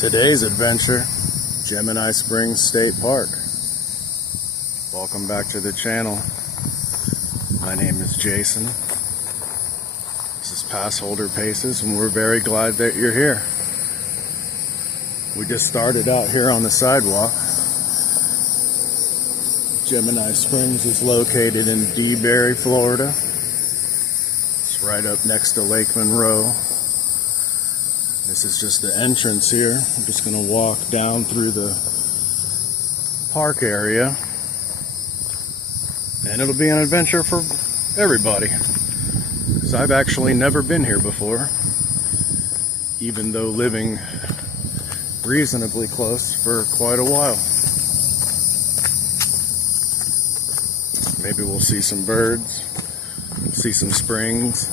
Today's adventure, Gemini Springs State Park. Welcome back to the channel. My name is Jason. This is Pass Holder Paces, and we're very glad that you're here. We just started out here on the sidewalk. Gemini Springs is located in DeBary, Florida. It's right up next to Lake Monroe. This is just the entrance here. I'm just going to walk down through the park area, and it'll be an adventure for everybody, because I've actually never been here before, even though living reasonably close for quite a while. Maybe we'll see some birds, see some springs.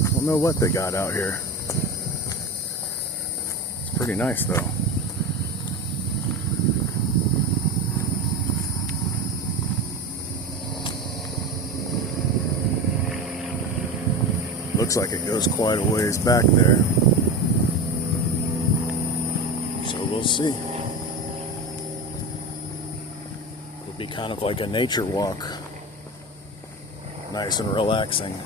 I don't know what they got out here. It's pretty nice though. Looks like it goes quite a ways back there. So we'll see. It'll be kind of like a nature walk. Nice and relaxing.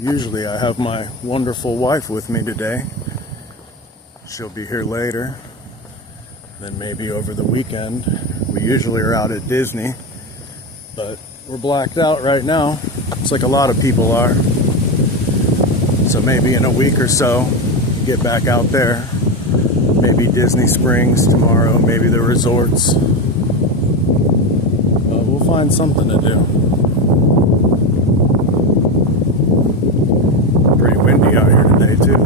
Usually I have my wonderful wife with me today. She'll be here later. Then maybe over the weekend. We usually are out at Disney, but we're blacked out right now. It's like a lot of people are. So maybe in a week or so, get back out there. Maybe Disney Springs tomorrow, maybe the resorts. But we'll find something to do. Pretty windy out here today too.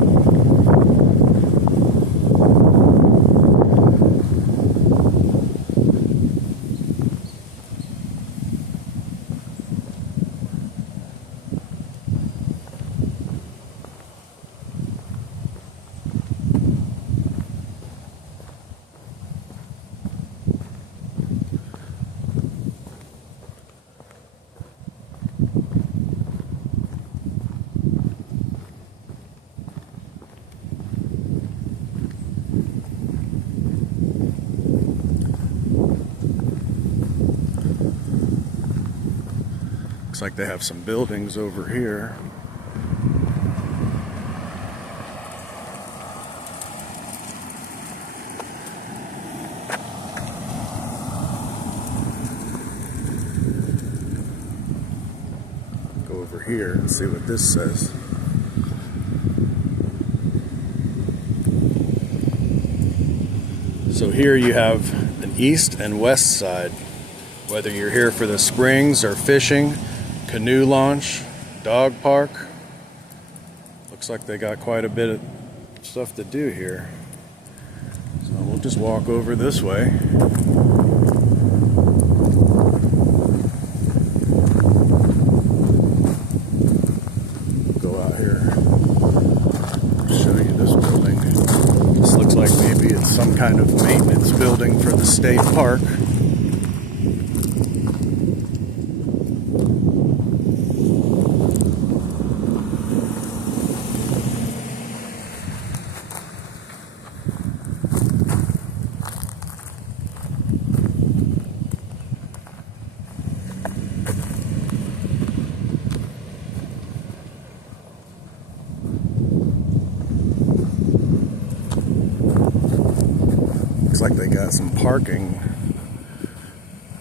Looks like they have some buildings over here. Go over here and see what this says. So here you have an east and west side. Whether you're here for the springs or fishing, canoe launch, dog park. Looks like they got quite a bit of stuff to do here. So we'll just walk over this way. Go out here, show you this building. This looks like maybe it's some kind of maintenance building for the state park. Looks like they got some parking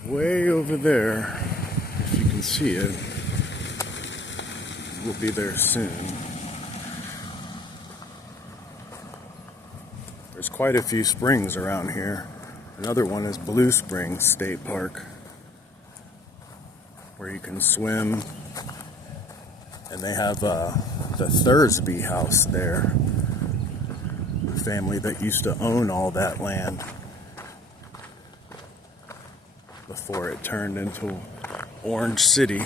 way over there. If you can see it, we'll be there soon. There's quite a few springs around here. Another one is Blue Springs State Park, where you can swim. And they have the Thursby house there. Family that used to own all that land before it turned into Orange City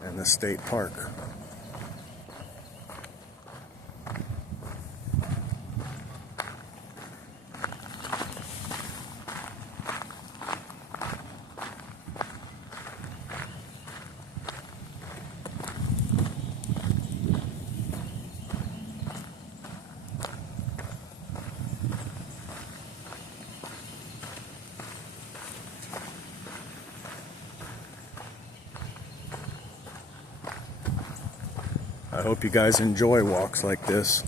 and the state park. I hope you guys enjoy walks like this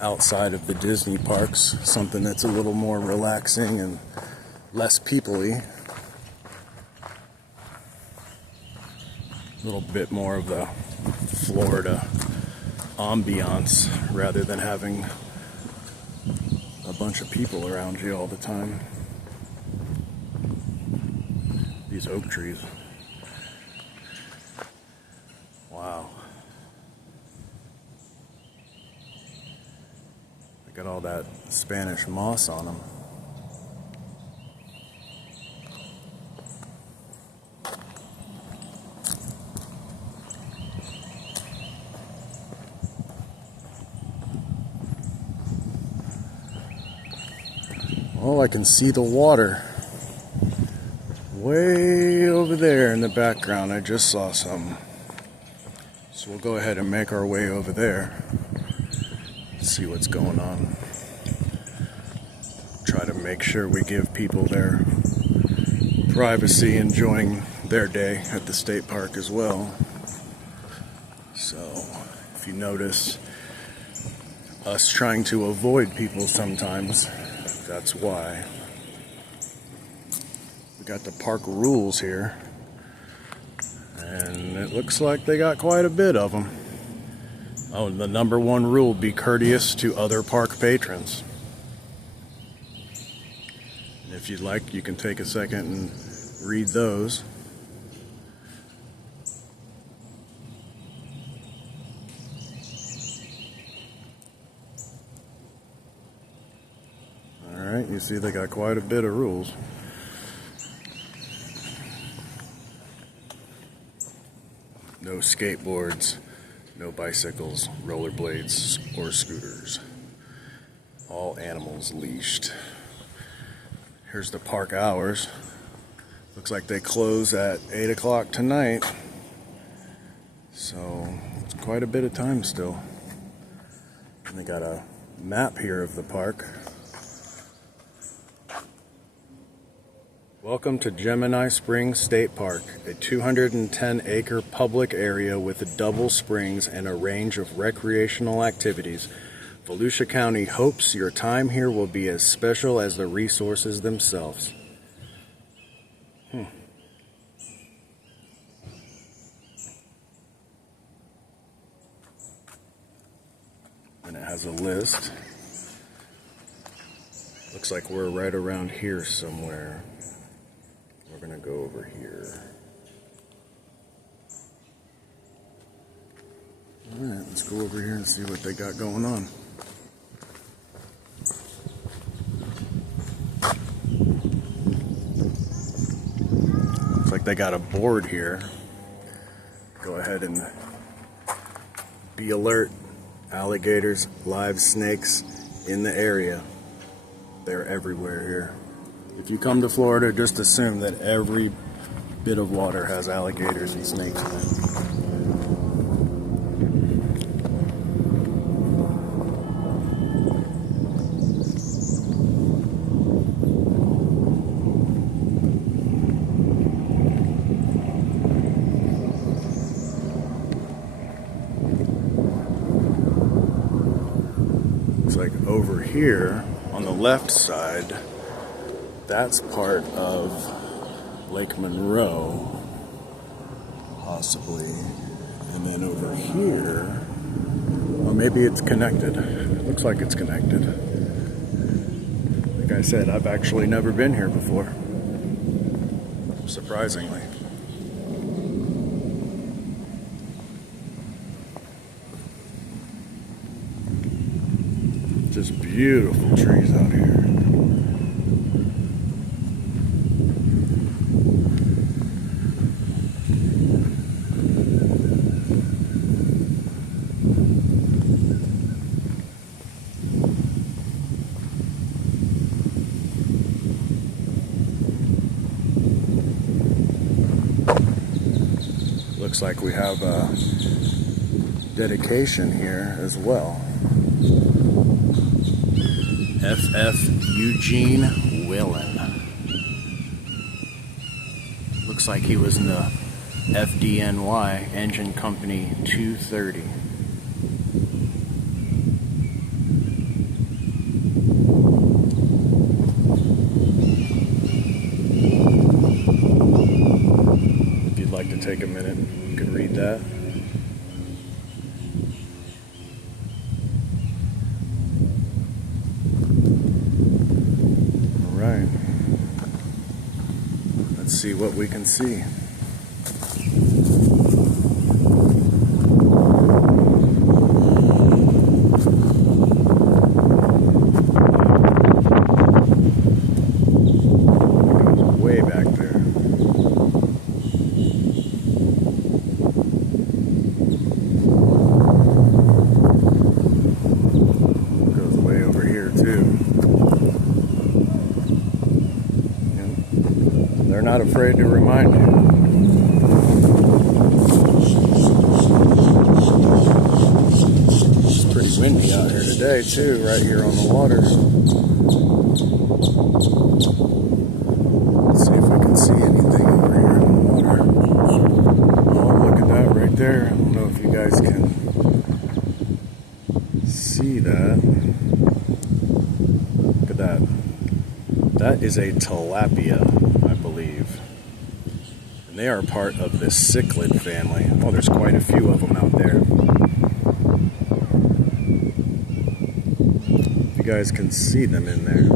outside of the Disney parks, something that's a little more relaxing and less people-y. A little bit more of the Florida ambiance rather than having a bunch of people around you all the time. These oak trees. Wow. They got all that Spanish moss on them. Oh, I can see the water way over there in the background. I just saw some. So we'll go ahead and make our way over there. See what's going on. Try to make sure we give people their privacy, enjoying their day at the state park as well. So if you notice us trying to avoid people sometimes, that's why. We got the park rules here, and it looks like they got quite a bit of them. Oh, and the number one rule: be courteous to other park patrons. And if you'd like, you can take a second and read those. Alright, you see they got quite a bit of rules. No skateboards, no bicycles, rollerblades, or scooters. All animals leashed. Here's the park hours. Looks like they close at 8 o'clock tonight. So it's quite a bit of time still. And they got a map here of the park. Welcome to Gemini Springs State Park, a 210-acre public area with double springs and a range of recreational activities. Volusia County hopes your time here will be as special as the resources themselves. And it has a list. Looks like we're right around here somewhere. We're going to go over here. Alright, let's go over here and see what they got going on. Looks like they got a board here. Go ahead and be alert. Alligators, live snakes in the area. They're everywhere here. If you come to Florida, just assume that every bit of water has alligators and snakes in it. Looks like over here on the left side, that's part of Lake Monroe, possibly. And then over here, well, maybe it's connected. It looks like it's connected. Like I said, I've actually never been here before, surprisingly. Just beautiful trees out here. Looks like we have a dedication here as well. FF Eugene Willen. Looks like he was in the FDNY Engine Company 230. a minute. You can read that. All right. Let's see what we can see. Way back there. Goes way over here too. And they're not afraid to remind you. It's pretty windy out here today too, right here on the water. See if we can see anything over here in the water. Oh, look at that right there. I don't know if you guys can see that. Look at that. That is a tilapia, I believe. And they are part of this cichlid family. Oh, there's quite a few of them out there. You guys can see them in there.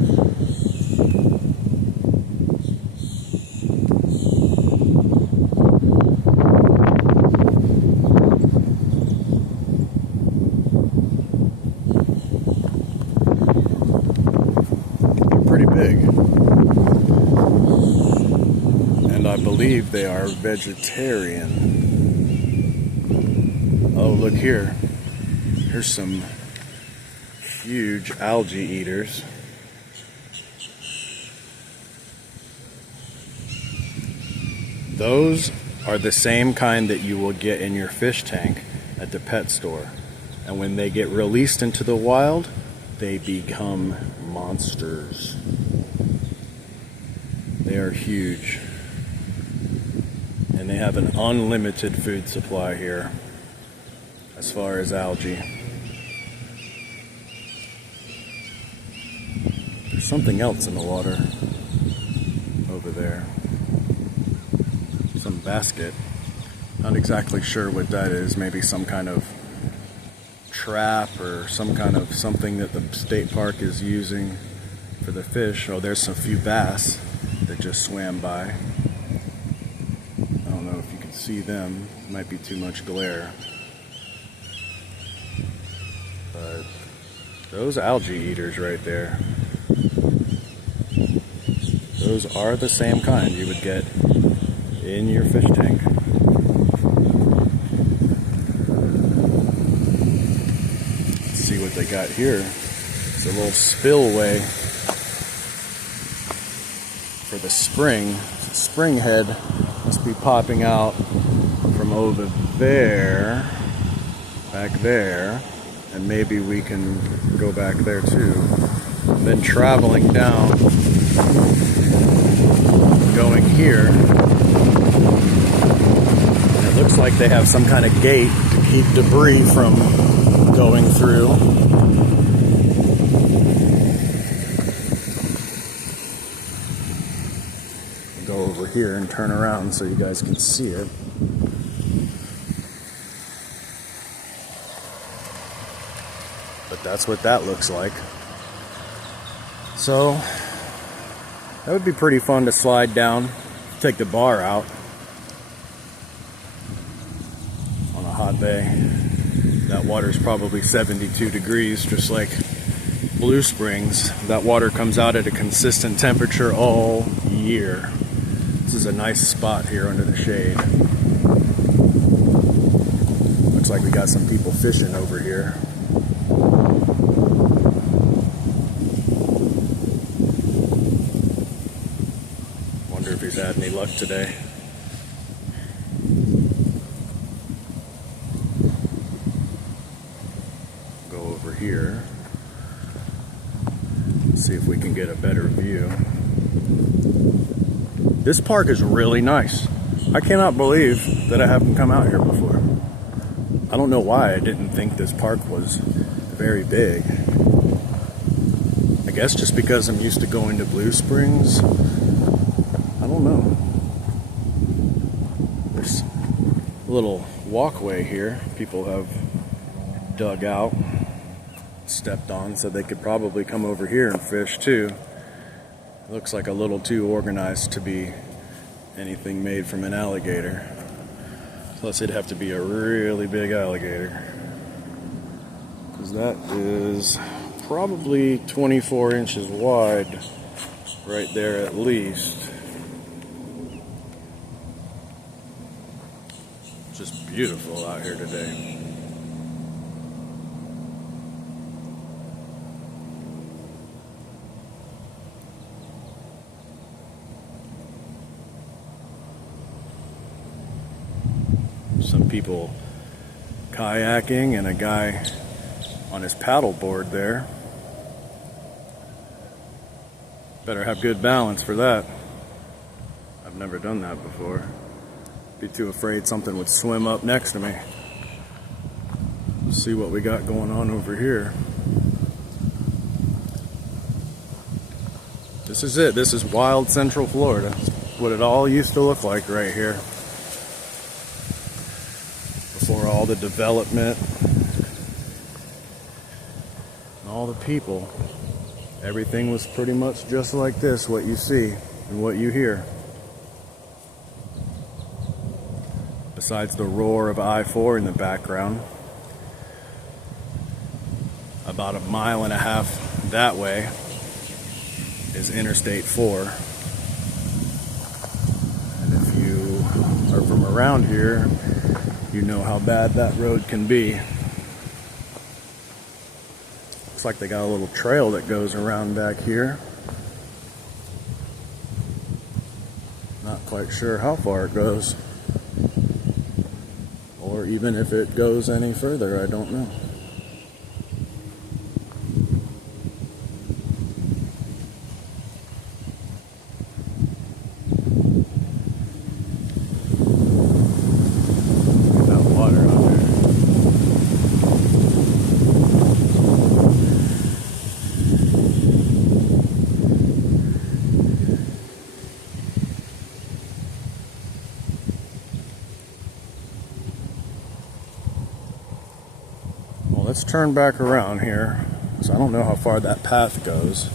Pretty big, and I believe they are vegetarian. Oh, look here. Here's some huge algae eaters. Those are the same kind that you will get in your fish tank at the pet store, and when they get released into the wild, they become monsters. They are huge, and they have an unlimited food supply here as far as algae. There's something else in the water over there. Some basket. Not exactly sure what that is. Maybe some kind of trap or some kind of something that the state park is using for the fish. Oh, there's a few bass that just swam by. I don't know if you can see them. Might be too much glare. But those algae eaters right there, those are the same kind you would get in your fish tank. See what they got here. It's a little spillway for the spring. The spring head must be popping out from over there, back there, and maybe we can go back there too. And then traveling down, going here, and it looks like they have some kind of gate to keep debris from going through. I'll go over here and turn around so you guys can see it. But that's what that looks like. So that would be pretty fun to slide down, take the bar out on a hot day. That water's probably 72 degrees, just like Blue Springs. That water comes out at a consistent temperature all year. This is a nice spot here under the shade. Looks like we got some people fishing over here. Wonder if he's had any luck today. Go over here. See if we can get a better view. This park is really nice. I cannot believe that I haven't come out here before. I don't know why I didn't think this park was very big. I guess just because I'm used to going to Blue Springs. I don't know. There's little walkway here people have dug out, stepped on, so they could probably come over here and fish too. Looks like a little too organized to be anything made from an alligator. Plus it'd have to be a really big alligator, because that is probably 24 inches wide right there at least. Just beautiful out here today. Some people kayaking and a guy on his paddle board there. Better have good balance for that. I've never done that before. Be too afraid something would swim up next to me. Let's see what we got going on over here. This is it. This is wild Central Florida. What it all used to look like right here. Before all the development and all the people, everything was pretty much just like this, what you see and what you hear. Besides the roar of I-4 in the background. About 1.5 miles that way is Interstate 4. And if you are from around here, you know how bad that road can be. Looks like they got a little trail that goes around back here. Not quite sure how far it goes. Or even if it goes any further, I don't know. Let's turn back around here, because I don't know how far that path goes.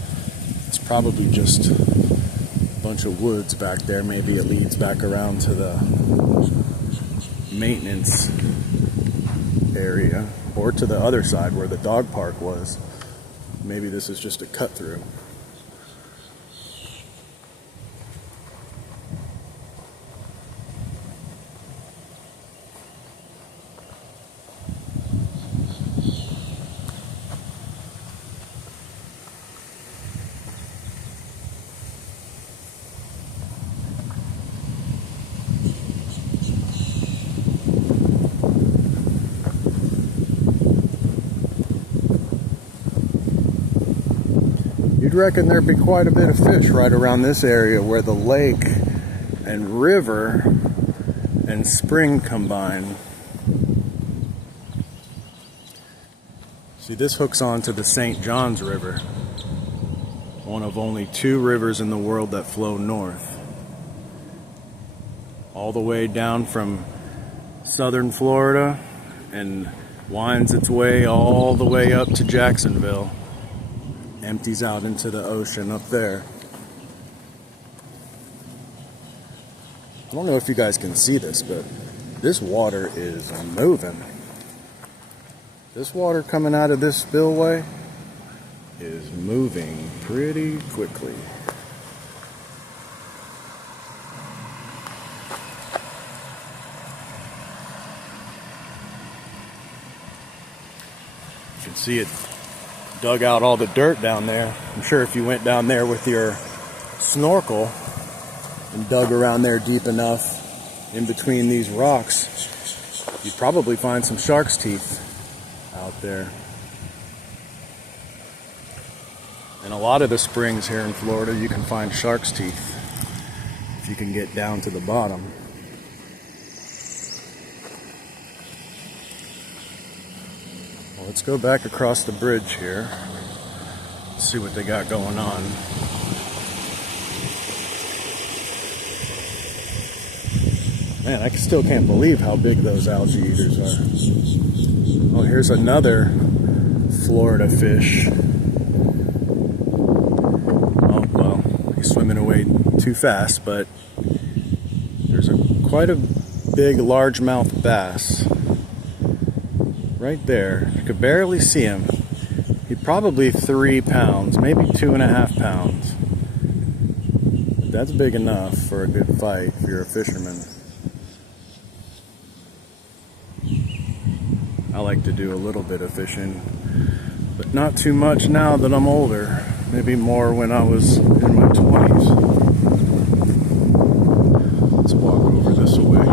It's probably just a bunch of woods back there. Maybe it leads back around to the maintenance area, or to the other side where the dog park was. Maybe this is just a cut through. You'd reckon there'd be quite a bit of fish right around this area where the lake and river and spring combine. See, this hooks onto the St. Johns River, one of only 2 rivers in the world that flow north. All the way down from southern Florida and winds its way all the way up to Jacksonville. Empties out into the ocean up there. I don't know if you guys can see this, but this water is moving. This water coming out of this spillway is moving pretty quickly. You can see it dug out all the dirt down there. I'm sure if you went down there with your snorkel and dug around there deep enough in between these rocks, you'd probably find some shark's teeth out there. In a lot of the springs here in Florida, you can find shark's teeth if you can get down to the bottom. Let's go back across the bridge here, see what they got going on. Man, I still can't believe how big those algae eaters are. Oh, here's another Florida fish. Oh, well, he's swimming away too fast, but there's quite a big largemouth bass right there. You could barely see him. He's probably 3 pounds, maybe 2.5 pounds. That's big enough for a good fight if you're a fisherman. I like to do a little bit of fishing, but not too much now that I'm older. Maybe more when I was in my 20s. Let's walk over this way.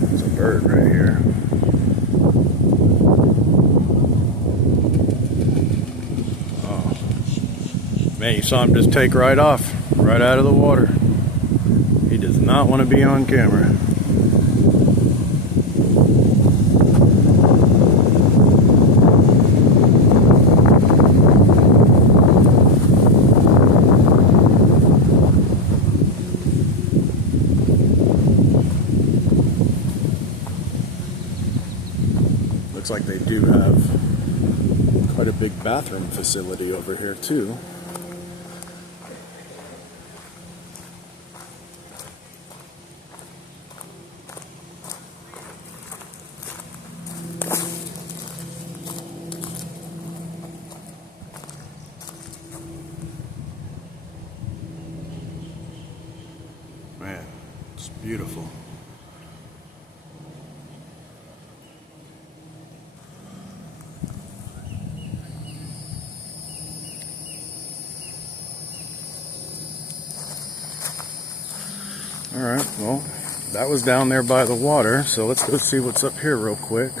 There's a bird right here. Man, you saw him just take right off, right out of the water. He does not want to be on camera. Looks like they do have quite a big bathroom facility over here too. Man, it's beautiful. All right, well, that was down there by the water, so let's go see what's up here real quick.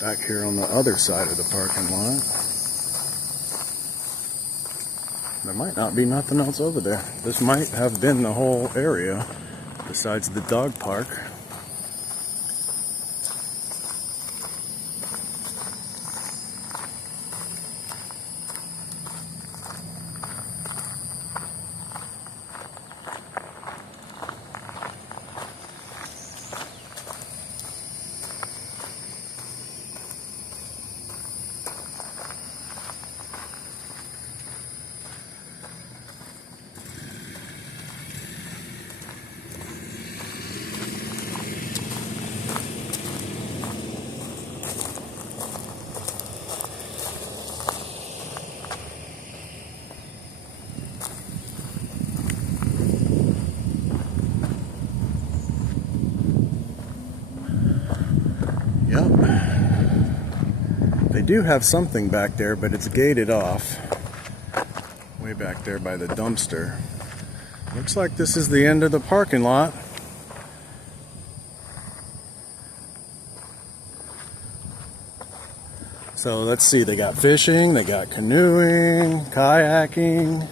Back here on the other side of the parking lot. There might not be nothing else over there. This might have been the whole area besides the dog park. Yep. They do have something back there, but it's gated off. Way back there by the dumpster. Looks like this is the end of the parking lot. So let's see, they got fishing, they got canoeing, kayaking,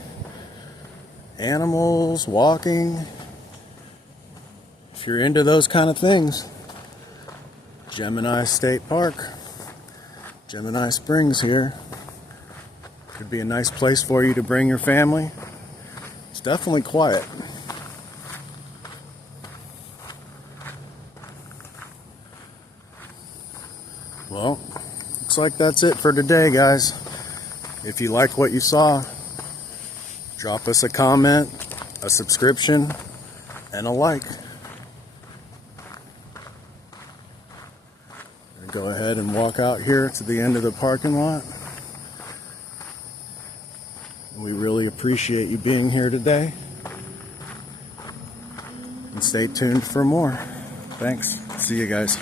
animals, walking. If you're into those kind of things, Gemini State Park, Gemini Springs here. Could be a nice place for you to bring your family. It's definitely quiet. Well, looks like that's it for today, guys. If you like what you saw, drop us a comment, a subscription, and a like. Go ahead and walk out here to the end of the parking lot. We really appreciate you being here today. And stay tuned for more. Thanks. See you guys.